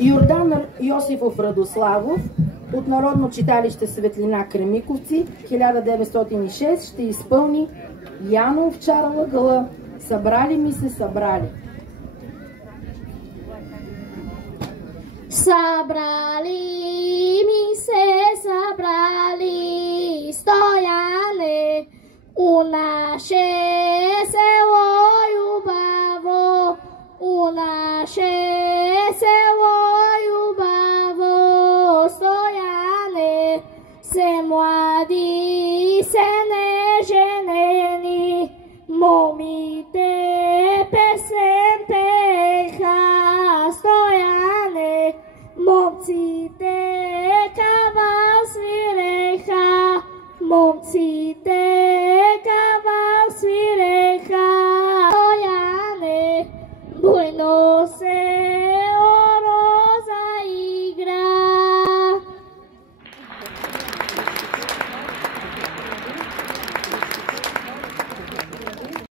Йордан Йосифов Радославов от Народно читалище Светлина Кремиковци 1906 ще изпълни Яна Овчарова гъла "Събрали ми се събрали". Събрали ми се събрали, стояне у наше